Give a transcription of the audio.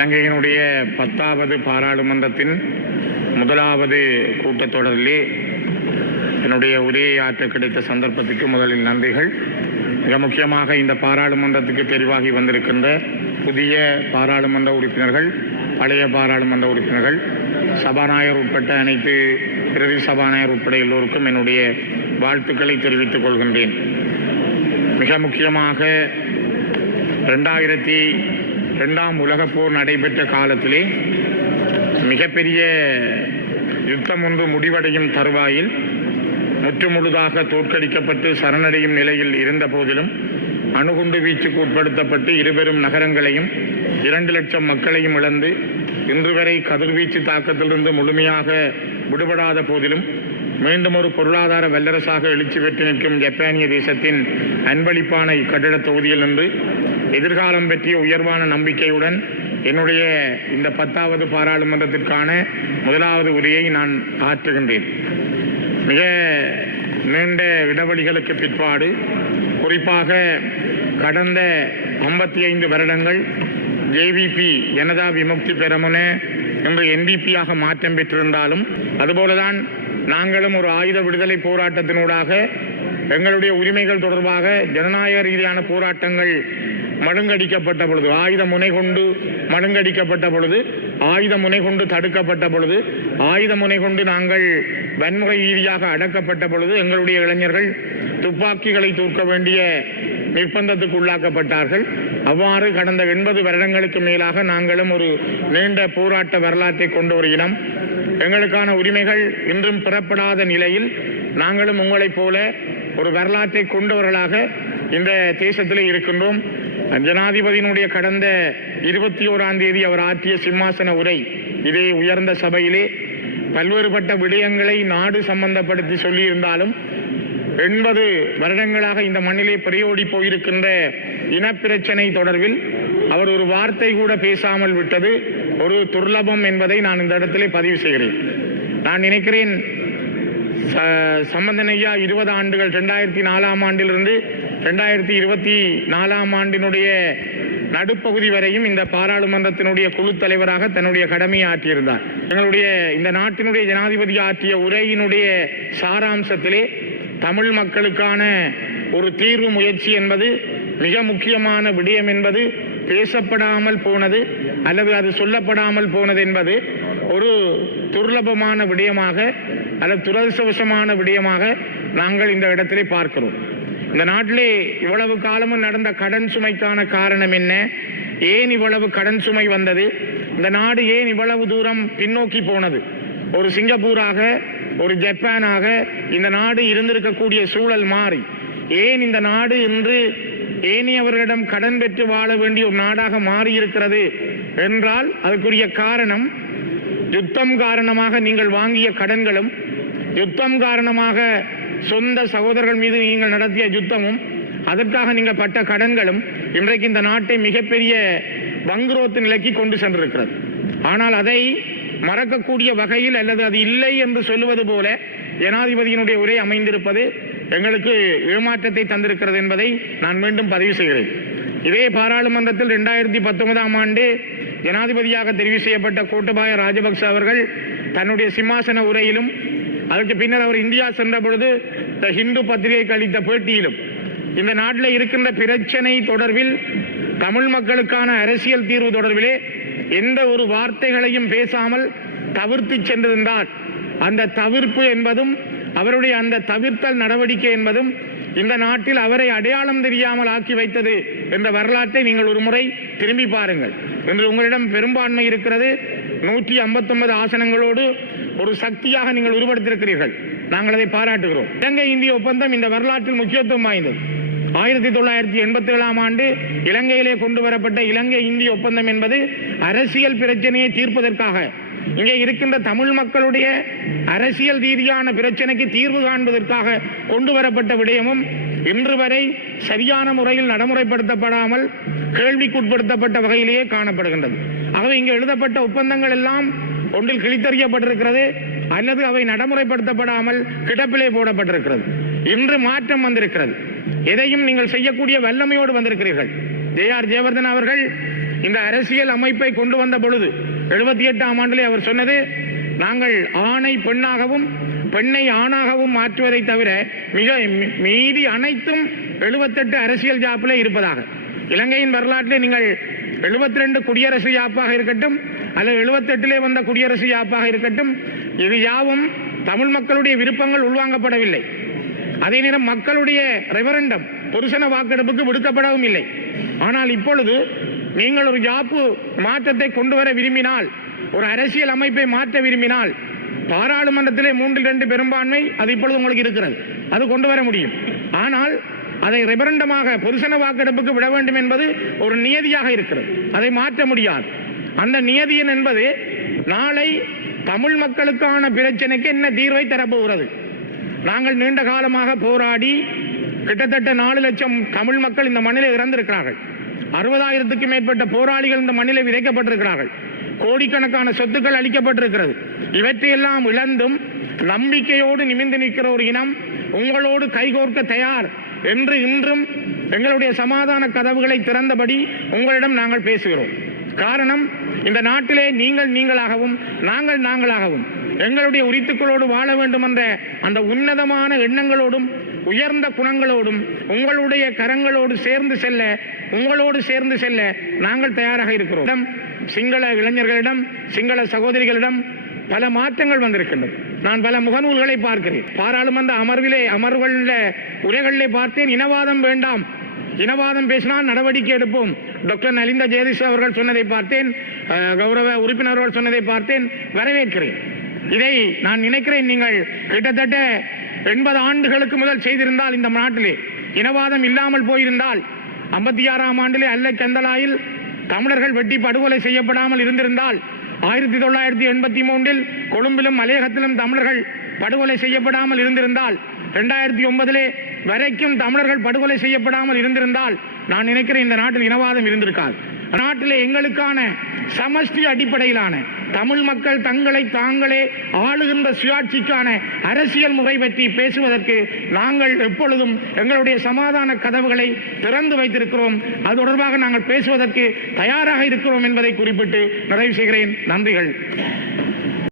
இலங்கையினுடைய பத்தாவது பாராளுமன்றத்தின் முதலாவது கூட்டத்தொடரிலே என்னுடைய உரையை ஆற்ற கிடைத்த சந்தர்ப்பத்துக்கு முதலில் நன்றிகள். மிக முக்கியமாக இந்த பாராளுமன்றத்துக்கு தெரிவாகி வந்திருக்கின்ற புதிய பாராளுமன்ற உறுப்பினர்கள் பழைய பாராளுமன்ற உறுப்பினர்கள் சபாநாயகர் உட்பட்ட அனைத்து பிரதி சபாநாயகர் உட்பட எல்லோருக்கும் என்னுடைய வாழ்த்துக்களை தெரிவித்துக் கொள்கின்றேன். மிக முக்கியமாக ரெண்டாயிரத்தி ரெண்டாம் உலக போர் நடைபெற்ற காலத்திலே மிகப்பெரிய யுத்தம் ஒன்று முடிவடையும் தருவாயில் முற்றுமுழுதாக தோற்கடிக்கப்பட்டு சரணடையும் நிலையில் இருந்த போதிலும் அணுகுண்டு வீச்சுக்கு உட்படுத்தப்பட்டு இருபெரும் நகரங்களையும் இரண்டு லட்சம் மக்களையும் இழந்து இன்று வரை கதிர்வீச்சு தாக்கத்திலிருந்து முழுமையாக விடுபடாத போதிலும் மீண்டும் ஒரு பொருளாதார வல்லரசாக எழுச்சி பெற்று நிற்கும் ஜப்பானிய தேசத்தின் அன்பளிப்பான இக்கட்டிட தொகுதியில் நின்று எதிர்காலம் பற்றிய உயர்வான நம்பிக்கையுடன் என்னுடைய இந்த பத்தாவது பாராளுமன்றத்திற்கான முதலாவது உரையை நான் ஆற்றுகின்றேன். மிக நீண்ட இடைவெளிகளுக்கு பிற்பாடு குறிப்பாக கடந்த ஐம்பத்தி ஐந்து வருடங்கள் ஜேவிபி ஜனதா விமுக்தி பெரமுன என்று என்பிபியாக மாற்றம் பெற்றிருந்தாலும் அதுபோலதான் நாங்களும் ஒரு ஆயுத விடுதலை போராட்டத்தினூடாக எங்களுடைய உரிமைகள் தொடர்பாக ஜனநாயக ரீதியான போராட்டங்கள் மழுங்கடிக்கப்பட்ட பொழுது ஆயுத முனை கொண்டு மழுங்கடிக்கப்பட்ட பொழுது ஆயுத முனை கொண்டு தடுக்கப்பட்ட பொழுது ஆயுத முனை கொண்டு நாங்கள் வன்முறை ரீதியாக அடக்கப்பட்ட பொழுது எங்களுடைய இளைஞர்கள் துப்பாக்கிகளை தூக்க வேண்டிய நிர்பந்தத்துக்கு உள்ளாக்கப்பட்டார்கள். அவ்வாறு கடந்த எண்பது வருடங்களுக்கு மேலாக நாங்களும் ஒரு நீண்ட போராட்ட வரலாற்றை கொண்ட ஒரு இனம் எங்களுக்கான உரிமைகள் இன்றும் பெறப்படாத நிலையில் நாங்களும் உங்களைப் போல ஒரு வரலாற்றை கொண்டவர்களாக இந்த தேசத்திலே இருக்கின்றோம். ஜனாதிபதியினுடைய கடந்த இருபத்தி ஓராம் தேதி அவர் ஆற்றிய சிம்மாசன உரை. இதே உயர்ந்த சபையிலே பல்வேறுபட்ட விடயங்களை நாடு சம்பந்தப்படுத்தி சொல்லியிருந்தாலும் எண்பது வருடங்களாக இந்த மண்ணிலே பிரையோடி போயிருக்கின்ற இனப்பிரச்சனை தொடர்பில் அவர் ஒரு வார்த்தை கூட பேசாமல் விட்டது. ஒரு துர்லபம் என்பதை நான் இந்த இடத்திலே பதிவு செய்கிறேன். நான் நினைக்கிறேன் ச- இருபது ஆண்டுகள் ரெண்டாயிரத்தி நாலாம் ஆண்டிலிருந்து ரெண்டாயிரத்தி இருபத்தி நாலாம் ஆண்டினுடைய நடுப்பகுதி வரையும் இந்த பாராளுமன்றத்தினுடைய குழு தலைவராக தன்னுடைய கடமையை ஆற்றியிருந்தார். எங்களுடைய இந்த நாட்டினுடைய ஜனாதிபதி ஆற்றிய உரையினுடைய சாராம்சத்திலே தமிழ் மக்களுக்கான ஒரு தீர்வு முயற்சி என்பது மிக முக்கியமான விடயம் என்பது பேசப்படாமல் போனது அல்லது அது சொல்லப்படாமல் போனது என்பது ஒரு துர்லபமான விடயமாக அல்லது துரதிசவசமான விடயமாக நாங்கள் இந்த இடத்திலே பார்க்கிறோம். இந்த நாட்டிலே இவ்வளவு காலமும் நடந்த கடன் சுமைக்கான காரணம் என்ன? ஏன் இவ்வளவு கடன் சுமை வந்தது? இந்த நாடு ஏன் இவ்வளவு தூரம் பின்னோக்கி போனது? ஒரு சிங்கப்பூராக ஒரு ஜப்பானாக இந்த நாடு இருந்திருக்கக்கூடிய சூழல் மாறி ஏன் இந்த நாடு இன்று ஏனையவர்களிடம் கடன் பெற்று வாழ வேண்டிய ஒரு நாடாக மாறி இருக்கிறது என்றால் அதுக்குரிய காரணம் யுத்தம் காரணமாக நீங்கள் வாங்கிய கடன்களும் யுத்தம் காரணமாக சொந்த சகோதரர்கள் மீது நீங்கள் நடத்திய யுத்தமும் அதற்காக நீங்கள் பட்ட கடன்களும் இன்றைக்கு இந்த நாட்டை மிகப்பெரிய வங்குரோத்து நிலைக்கு கொண்டு சென்றிருக்கிறது. ஆனால் அதை மறக்கக்கூடிய வகையில் அல்லது அது இல்லை என்று சொல்லுவது போல ஜனாதிபதியினுடைய உரை அமைந்திருப்பது எங்களுக்கு ஏமாற்றத்தை தந்திருக்கிறது என்பதை நான் மீண்டும் பதிவு செய்கிறேன். இதே பாராளுமன்றத்தில் ரெண்டாயிரத்தி பத்தொன்பதாம் ஆண்டு ஜனாதிபதியாக தெரிவு செய்யப்பட்ட கோட்டபாய ராஜபக்ச அவர்கள் தன்னுடைய சிம்மாசன உரையிலும் அதற்கு பின்னர் அவர் இந்தியா சென்ற பொழுது த ஹிந்து பத்திரிகைக்கு அளித்த பேட்டியிலும் இந்த நாட்டில் இருக்கின்ற பிரச்சனை தொடர்பில் தமிழ் மக்களுக்கான அரசியல் தீர்வு தொடர்பிலே எந்த ஒரு வார்த்தைகளையும் பேசாமல் தவிர்த்து சென்றிருந்தார். அந்த தவிர்ப்பு என்பதும் அவருடைய அந்த தவிர்த்தல் நடவடிக்கை என்பதும் இந்த நாட்டில் அவரை அடையாளம் தெரியாமல் ஆக்கி வைத்தது என்ற வரலாற்றை நீங்கள் ஒரு முறை திரும்பி பாருங்கள். என்று உங்களிடம் பெரும்பான்மை இருக்கிறது. நூற்றி ஐம்பத்தொன்பது ஆசனங்களோடு ஒரு சக்தியாக நீங்கள் உருவெடுத்திருக்கிறீர்கள். நாங்கள் அதை பாராட்டுகிறோம். இலங்கை இந்திய ஒப்பந்தம் இந்த வரலாற்றில் முக்கியத்துவம் வாய்ந்தது. ஆயிரத்தி தொள்ளாயிரத்தி எண்பத்தி ஏழாம் ஆண்டு இலங்கையிலே கொண்டு வரப்பட்ட இலங்கை இந்திய ஒப்பந்தம் என்பது அரசியல் பிரச்சனையை தீர்ப்பதற்காக. இங்கே இருக்கின்ற தமிழ் மக்களுடைய அரசியல் ரீதியான பிரச்சனைக்கு தீர்வு காண்பதற்காக கொண்டு வரப்பட்ட விடயமும் இன்று வரை சரியான முறையில் நடைமுறைப்படுத்தப்படாமல் கேள்விக்குட்படுத்தப்பட்ட வகையிலேயே காணப்படுகின்றது. ஆகவே இங்கே எழுதப்பட்ட ஒப்பந்தங்கள் எல்லாம் ஒன்றில் கிழித்தறியப்பட்டிருக்கிறது அல்லது அவை நடைமுறைப்படுத்தப்படாமல் கிடப்பிலே போடப்பட்டிருக்கிறது. இன்று மாற்றம் வந்திருக்கிறது. எதையும் நீங்கள் செய்யக்கூடிய வல்லமையோடு வந்திருக்கிறீர்கள். ஜே ஆர் ஜெயவர்தன் அவர்கள் இந்த அரசியல் அமைப்பை கொண்டு வந்த பொழுது எழுபத்தி எட்டாம் ஆண்டிலே அவர் சொன்னது நாங்கள் ஆணை பெண்ணாகவும் பெண்ணை ஆணாகவும் மாற்றுவதை தவிர மிக மீதி அனைத்தும் எழுபத்தெட்டு அரசியல் ஜாப்பிலே இருப்பதாக. இலங்கையின் வரலாற்றில் நீங்கள் எழுபத்தி ரெண்டு குடியரசு யாப்பாக இருக்கட்டும் அல்லது எழுபத்தெட்டிலே வந்த குடியரசு யாப்பாக இருக்கட்டும் இது யாவும் தமிழ் மக்களுடைய விருப்பங்கள் உள்வாங்கப்படவில்லை. அதே நேரம் மக்களுடைய ரெவரண்டம் புருஷன வாக்கெடுப்புக்கு விடுக்கப்படவும் இல்லை. ஆனால் இப்பொழுது நீங்கள் ஒரு யாப்பு மாற்றத்தை கொண்டு வர விரும்பினால் ஒரு அரசியல் அமைப்பை மாற்ற விரும்பினால் பாராளுமன்றத்திலே மூன்றில் ரெண்டு பெரும்பான்மை அது இப்பொழுது உங்களுக்கு இருக்கிறது. அது கொண்டு வர முடியும். ஆனால் அதை ரெபரண்டமாக புருஷன வாக்கெடுப்புக்கு விட வேண்டும் என்பது ஒரு நியதியாக இருக்கிறது. அதை மாற்ற முடியாது. அந்த நியதியன் என்பது நாளை தமிழ் மக்களுக்கான பிரச்சனைக்கு என்ன தீர்வை தரப்போகிறது? நாங்கள் நீண்ட காலமாக போராடி கிட்டத்தட்ட நாலு லட்சம் தமிழ் மக்கள் இந்த மண்ணில் இறந்திருக்கிறார்கள். அறுபதாயிரத்துக்கு மேற்பட்ட போராளிகள் இந்த மண்ணில் விதைக்கப்பட்டிருக்கிறார்கள். கோடிக்கணக்கான சொத்துக்கள் அளிக்கப்பட்டிருக்கிறது. இவற்றையெல்லாம் இழந்தும் நம்பிக்கையோடு நிமிந்து நிற்கிற ஒரு இனம் உங்களோடு கைகோர்க்க தயார் என்று இன்றும் எங்களுடைய சமாதான கதவுகளை திறந்தபடி உங்களிடம் நாங்கள் பேசுகிறோம். காரணம் இந்த நாட்டிலே நீங்கள் நீங்களாகவும் நாங்கள் நாங்களாகவும் எங்களுடைய உரித்துக்களோடு வாழ வேண்டும் என்ற அந்த உன்னதமான எண்ணங்களோடும் உயர்ந்த குணங்களோடும் உங்களுடைய கரங்களோடு சேர்ந்து செல்ல உங்களோடு சேர்ந்து செல்ல நாங்கள் தயாராக இருக்கிறோம். சிங்கள இளைஞர்களிடம் சிங்கள சகோதரிகளிடம் பல மாற்றங்கள் வந்திருக்கின்றன நான் பல முகநூல்களை பார்க்கிறேன். பாராளுமன்ற அமர்விலே அமர்வுகளில் உரைகளிலே பார்த்தேன் இனவாதம் வேண்டாம் இனவாதம் பேசினால் நடவடிக்கை எடுப்போம். டாக்டர் நலிந்த ஜெயதிஷ் அவர்கள் சொன்னதை பார்த்தேன். கௌரவ உறுப்பினர்கள் சொன்னதை பார்த்தேன் வரவேற்கிறேன். இதை நான் நினைக்கிறேன் நீங்கள் கிட்டத்தட்ட எண்பது ஆண்டுகளுக்கு முதல் செய்திருந்தால் இந்த நாட்டிலே. இனவாதம் இல்லாமல் போயிருந்தால் ஐம்பத்தி ஆறாம் ஆண்டிலே அல்ல கந்தலாயில் தமிழர்கள் வெட்டி படுகொலை செய்யப்படாமல் இருந்திருந்தால் ஆயிரத்தி தொள்ளாயிரத்தி எண்பத்தி மூன்றில் கொழும்பிலும் மலையகத்திலும் தமிழர்கள் படுகொலை செய்யப்படாமல் இருந்திருந்தால் ரெண்டாயிரத்தி ஒன்பதிலே வரைக்கும் தமிழர்கள் படுகொலை செய்யப்படாமல் இருந்திருந்தால் நான் நினைக்கிறேன் இந்த நாட்டில் இனவாதம் இருந்திருக்காது. நாட்டில் எங்களுக்கான சமஷ்டி அடிப்படையிலான தமிழ் மக்கள் தங்களை தாங்களே ஆளுகின்ற சுயாட்சிக்கான அரசியல் முறை பற்றி பேசுவதற்கு நாங்கள் எப்பொழுதும் எங்களுடைய சமாதான கதவுகளை திறந்து வைத்திருக்கிறோம். அது தொடர்பாக நாங்கள் பேசுவதற்கு தயாராக இருக்கிறோம் என்பதை குறிப்பிட்டு நிறைவு செய்கிறேன். நன்றிகள்.